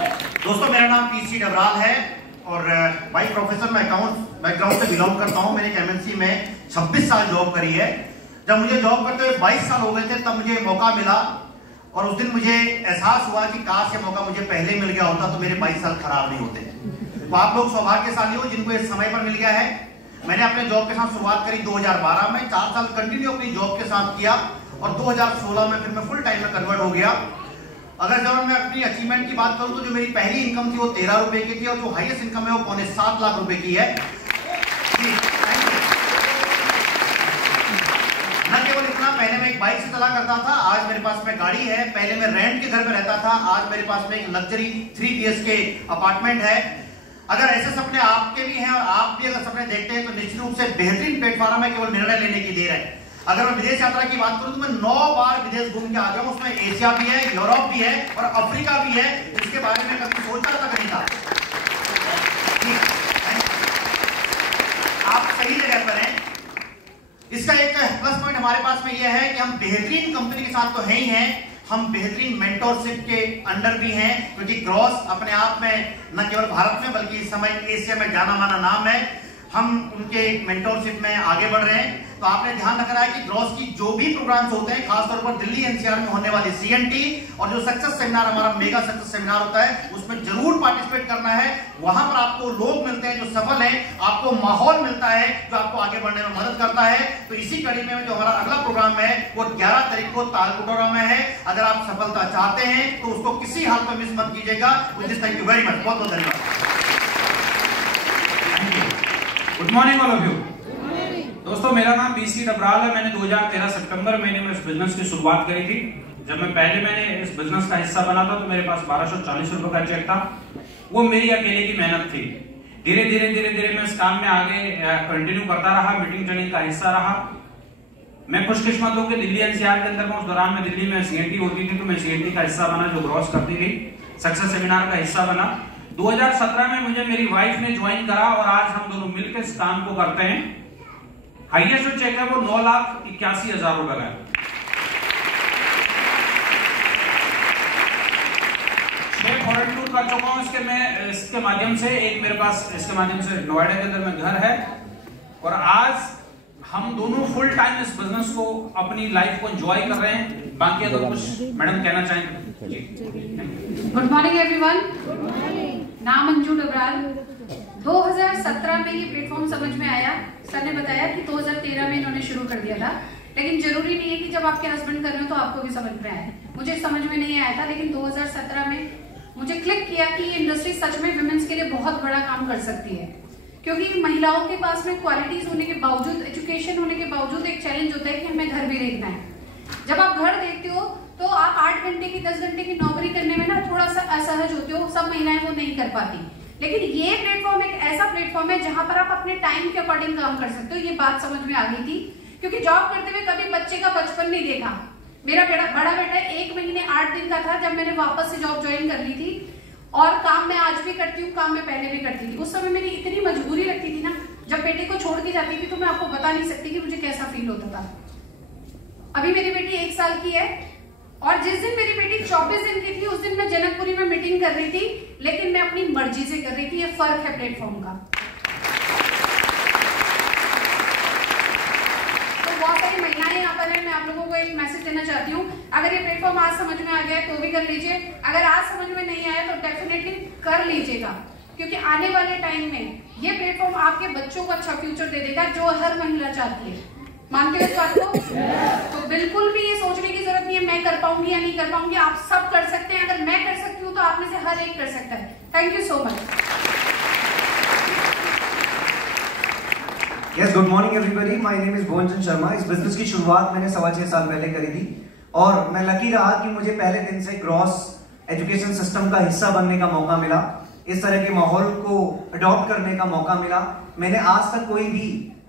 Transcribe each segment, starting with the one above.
दोस्तों मेरा नाम पीसी डबराल है और बाई प्रोफेसर मैं अकाउंट बैकग्राउंड से बिलोंग करता हूं। मैंने एमएनसी में 26 साल जॉब करी है। जब मुझे जॉब करते हुए 22 साल हो गए थे तब मुझे मौका मिला और उस दिन मुझे एहसास हुआ कि काश ये मौका मुझे पहले मिल गया होता तो मेरे 22 साल खराब नहीं होते। तो आप लोग सौभाग्यशाली हो जिनको इस समय पर मिल गया है। मैंने अपने जॉब के साथ शुरुआत करी 2012 में, 4 साल कंटिन्यू अपनी जॉब के साथ किया और 2016 में फिर मैं फुल टाइम में कन्वर्ट हो गया। अगर जब मैं अपनी अचीवमेंट की बात करूं तो जो मेरी पहली इनकम थी वो 13 रुपए की थी और जो हाईएस्ट इनकम है वो 7.25 लाख रुपए की है। न केवल इतना, पहले मैं एक बाइक से चला करता था, आज मेरे पास में गाड़ी है। पहले मैं रेंट के घर में रहता था, आज मेरे पास में एक लग्जरी 3 BHK अपार्टमेंट है। अगर ऐसे सपने आपके भी हैं और आप भी अगर सपने देखते हैं तो निश्चित रूप से बेहतरीन प्लेटफॉर्म है, केवल निर्णय लेने की देर है। अगर मैं विदेश यात्रा की बात करूं तो मैं 9 बार विदेश घूम के आ गया हूं। उसमें एशिया भी है, यूरोप भी है और अफ्रीका भी है, जिसके बारे में कभी सोचा तक नहीं था। आप सही जगह पर हैं। इसका एक प्लस पॉइंट हमारे पास में यह है कि हम बेहतरीन कंपनी के साथ तो है ही हैं, हम बेहतरीन मेंटोरशिप के अंडर भी हैं, क्योंकि ग्रॉस अपने आप में न केवल भारत में बल्कि इस समय एशिया में जाना माना नाम है। हम उनके मेंटोरशिप में आगे बढ़ रहे हैं। तो आपने ध्यान रखना है कि ग्रॉस की जो भी प्रोग्राम्स होते हैं, खासतौर पर दिल्ली एनसीआर में होने वाली CNT और जो सक्सेस सेमिनार हमारा मेगा सक्सेस सेमिनार होता है, उसमें जरूर पार्टिसिपेट करना है। वहां पर आपको लोग मिलते हैं जो सफल हैं, आपको माहौल मिलता है जो आपको आगे बढ़ने में मदद करता है। तो इसी कड़ी में जो हमारा अगला प्रोग्राम है वो 11 तारीख को तालकटोरा में है। अगर आप सफलता चाहते हैं तो उसको किसी हाल में मिस मत कीजिएगा। थैंक यू वेरी मच, बहुत बहुत धन्यवाद। Good morning all of you. दोस्तों मेरा नाम पीसी डबराल है। मैंने 2013 सितंबर महीने में इस बिजनेस की शुरुआत करी थी। जब मैंने इस बिजनेस का हिस्सा बना था तो मेरे पास 1240 रुपए का चेक था। वो मेरी अकेले की मेहनत थी। धीरे धीरे मैं इस काम में आगे कंटिन्यू करता रहा, मीटिंग ट्रेनिंग का हिस्सा रहा। मैं खुशकिस्मत हूं कि दिल्ली एनसीआर के अंदर में उस दौरान में दिल्ली में CNT होती थी तो मैं CNT का हिस्सा बना, जो ग्रॉस करती थी। सक्सेस सेमिनार का हिस्सा बना। 2017 में मुझे मेरी वाइफ ने ज्वाइन करा और आज हम दोनों मिलकर इस काम को करते हैं। हाईएस्ट जो चेक है वो 9,81,000 रुपए का है। 6 फॉरेन टूर कर चुका हूं इसके माध्यम से। एक मेरे पास इसके माध्यम से नोएडा के अंदर में घर है और आज हम दोनों फुल टाइम इस बिजनेस को, अपनी लाइफ को एंजॉय कर रहे हैं। बाकी अगर कुछ मैडम कहना चाहेंगे। Good morning everyone. नाम अंजू डबराल। 2017 में ये प्लेटफॉर्म समझ में आया। सर ने बताया कि 2013 में इन्होंने शुरू कर दिया था, लेकिन जरूरी नहीं है कि जब आपके हस्बैंड कर रहे हो तो आपको भी समझ में आए। मुझे समझ में नहीं आया था, लेकिन 2017 में मुझे क्लिक किया कि ये इंडस्ट्री सच में वुमेन्स के लिए बहुत बड़ा काम कर सकती है। क्योंकि महिलाओं के पास में क्वालिटीज होने के बावजूद, एजुकेशन होने के बावजूद एक चैलेंज होता है कि हमें घर भी देखना है। जब आप घर देखते हो तो आप 8 घंटे की 10 घंटे की नौकरी करने में ना थोड़ा सा असहज होते हो। सब महिलाएं वो नहीं कर पाती, लेकिन ये प्लेटफॉर्म एक ऐसा प्लेटफॉर्म है जहां पर आप अपने टाइम के अकॉर्डिंग काम कर सकते हो। ये बात समझ में आ गई थी, क्योंकि जॉब करते हुए कभी बच्चे का बचपन नहीं देखा। मेरा बड़ा बेटा 1 महीने 8 दिन का था जब मैंने वापस से जॉब ज्वाइन कर ली थी। और काम मैं आज भी करती हूँ, काम मैं पहले भी करती थी। उस समय मेरी इतनी मजबूरी लगती थी ना, जब बेटे को छोड़ के जाती थी तो मैं आपको बता नहीं सकती कि मुझे कैसा फील होता था। अभी मेरी बेटी 1 साल की है और जिस दिन मेरी बेटी 24 दिन की थी उस दिन मैं जनकपुरी में मीटिंग कर रही थी, लेकिन मैं अपनी मर्जी से कर रही थी। ये फर्क है प्लेटफॉर्म का। तो बहुत सारी महिलाएं यहाँ पर हैं, मैं आप लोगों को एक मैसेज देना चाहती हूँ। अगर ये प्लेटफॉर्म आज समझ में आ गया है तो भी कर लीजिए, अगर आज समझ में नहीं आया तो डेफिनेटली कर लीजिएगा, क्योंकि आने वाले टाइम में ये प्लेटफॉर्म आपके बच्चों को अच्छा फ्यूचर दे देगा, जो हर महिला चाहती है। मानते हो इस बात को? तो बिल्कुल भी ये सोचने की जरूरत नहीं है मैं कर पाऊंगी या नहीं कर पाऊंगी। आप सब कर सकते हैं। अगर मैं कर सकती हूँ तो आप में से हर एक कर सकता है। Thank you so much. Yes, good morning everybody. My name is Bhuvan Chand Sharma. इस बिजनेस की शुरुआत मैंने 6.25 साल पहले करी थी और मैं लकी रहा कि मुझे पहले दिन से ग्रॉस एजुकेशन सिस्टम का हिस्सा बनने का मौका मिला। इस तरह के माहौल को अडॉप्ट करने का मौका मिला। मैंने आज तक कोई भी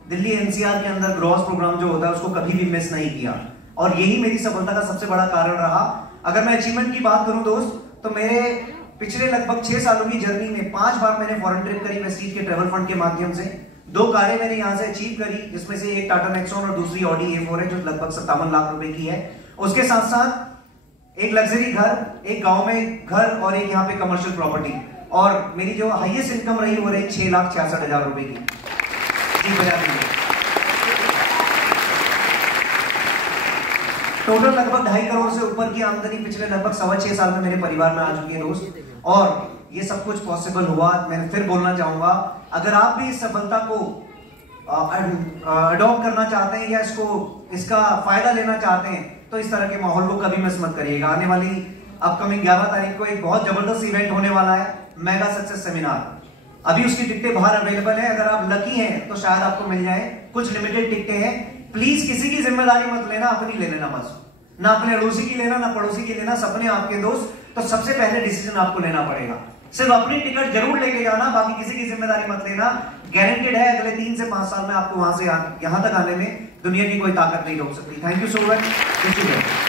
दिल्ली एनसीआर के अंदर ग्रॉस प्रोग्राम जो होता है उसको कभी भी मिस नहीं किया और यही मेरी सफलता का सबसे बड़ा कारण रहा। अगर मैं अचीवमेंट की बात करूं दोस्त, तो मेरे पिछले लगभग 6 सालों की जर्नी में 5 बार मैंने फॉरेन ट्रिप करी प्रेस्टीज के ट्रैवल फंड के माध्यम से। 2 कारें मैंने यहां से अचीव करी, जिसमें से एक टाटा नेक्सॉन और दूसरी ऑडी A4 है जो लगभग 57 लाख रुपए की है। उसके साथ साथ एक लग्जरी घर, एक गांव में घर और एक यहाँ पे कमर्शियल प्रॉपर्टी। और मेरी जो हाईएस्ट इनकम रही वो रही 6,66,000 रुपए की। जी बजा दीजिए। टोटल लगभग 2.5 करोड़ से ऊपर की आमदनी पिछले लगभग 6.25 साल में मेरे परिवार में आ चुकी है दोस्त। और ये सब कुछ पॉसिबल हुआ, मैं फिर बोलना चाहूंगा, अगर आप भी इस सफलता को अडॉप्ट करना चाहते हैं या इसका फायदा लेना चाहते हैं तो इस तरह के माहौल को कभी मिस मत करिएगा। आने वाली अपकमिंग 11 तारीख को एक बहुत जबरदस्त इवेंट होने वाला है, मेगा सक्सेस सेमिनार। अभी उसकी टिकटें बाहर अवेलेबल है, अगर आप लकी हैं तो शायद आपको मिल जाए, कुछ लिमिटेड टिकटें हैं। प्लीज किसी की जिम्मेदारी मत लेना, अपनी ले लेना बस, ना अपने अड़ोसी की लेना ना पड़ोसी की लेना, सपने आपके दोस्त। तो सबसे पहले डिसीजन आपको लेना पड़ेगा, सिर्फ अपनी टिकट जरूर लेके जाना, बाकी किसी की जिम्मेदारी मत लेना। गारंटेड है अगले 3 से 5 साल में आपको वहां से यहां तक आने में दुनिया की कोई ताकत नहीं रोक सकती। Thank you so much.